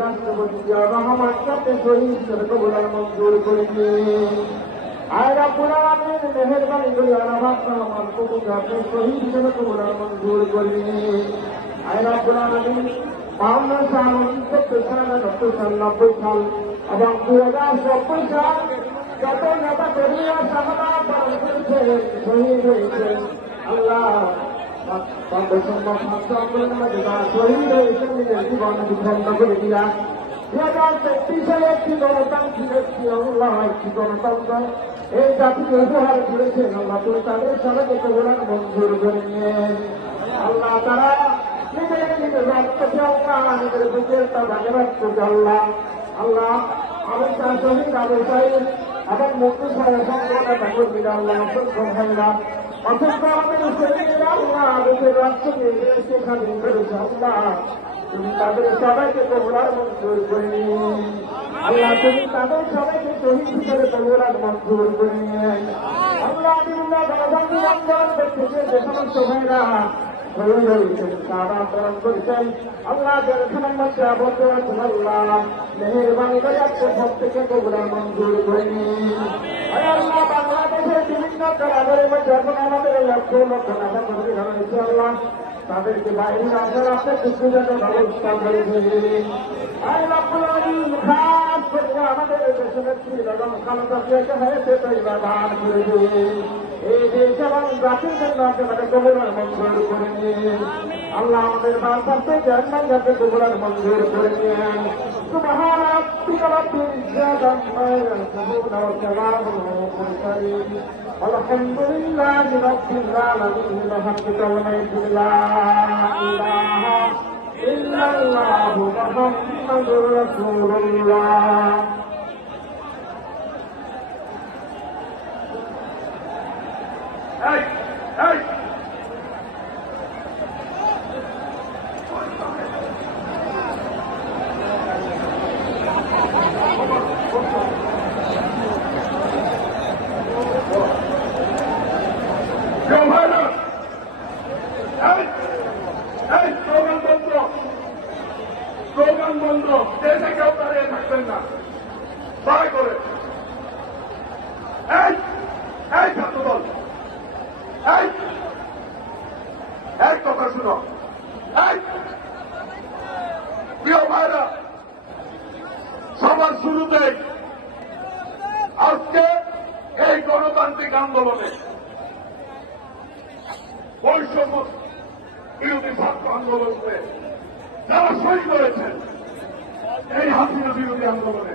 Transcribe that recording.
রাষ্ট্রপতি রহমান যাতে শহীদ কবুলার মঞ্জুর করে আয়রা পুরা মেহরবানি করে আরাফাত রহমান কবুল যাতে শহীদ হিসেবে কবুলার মঞ্জুর করে আয়রা পুরা 52 সাল 79 সাল 90 সাল 90 সাল এবং 2070 সাল যত নেতা কর্মীরা শাহাদা বরণ করেছে শহীদ হয়েছে আল্লাহ শহীদ হয়েছে নিজের জীবন বিপন্ন করে দিলা 2023 সালে একটি গণতান্ত্রিক একটি আল্লাহ একটি গণতন্ত্র এই জাতিকে উপহার করেছেন আল্লাহ তুমি তাদের সবাইকে কবুলার মঞ্জুর করে নিয়েন আল্লাহ তারা নিজের রক্তকে আল্লাহ নিজের বুকের তা ভাগে রাখতে আল্লাহ আল্লাহ আবেশা শহীদ আবেশাই এবং মুক্তি ছাড়া সংগ্রামটা কর্মীরা আল্লাহ অসংখ্য ভাইরা অসংখ্য আমাদের শহীদরা আল্লাহ দেশের রাষ্ট্রকে দেশকে স্বাধীন করেছে আল্লাহ তুমি তাদের সবাইকে কবুলার মঞ্জুর করে নিন আল্লাহ তুমি তাদের সবাইকে শহীদ হিসেবে কবুলার মঞ্জুর করে নিন আল্লাহ বিভিন্ন গণতান্ত্রিক আন্দোলন করতেছে যে সমস্ত ভাইরা শহীদ হয়েছেন তারা আন্দোলন করেছেন আল্লাহ জেলখানার মধ্যে আবদ্ধ আছেন আল্লাহ মেহেরবানি করে আপনার সব থেকে কবুলার মঞ্জুর করে নিন আল্লাহ বাংলাদেশের বিভিন্ন কারাগারের মধ্যে এখন আমাদের লক্ষ লক্ষ টাকা করে হয়েছে আল্লাহ তাদেরকে বাইরে আসার আপনার কিছু যেন ব্যবস্থা করে দিন খাস করে আমাদের দেশনেত্রী বেগম খালেদা জিয়াকে হয়েছে তৈবা দান করে দিন এই দেশ এবং জাতির জন্য আপনাদের কবুলার মঞ্জুর করে নিন আল্লাহ আমাদের ভারতবর্ষে জার্মান যাতে কবুলার মঞ্জুর করে নিন سبحان ربك رب العزة عما يصفون وسلام على المرسلين والحمد لله رب العالمين وحمد كلمة لا إله إلا الله محمد رسول الله Hey! Hey! স্লোগান বন্ধ দেশে কেউ দাঁড়িয়ে থাকবেন না দয়া করে এই ছাত্রদল এক কথা শুনো প্রিয় ভাইরা সবার শুরুতেই আজকে এই গণতান্ত্রিক আন্দোলনে বৈষম্য বিরোধী ছাত্র আন্দোলনে যারা শহীদ হয়েছেন এই হাসিনা বিরোধী আন্দোলনে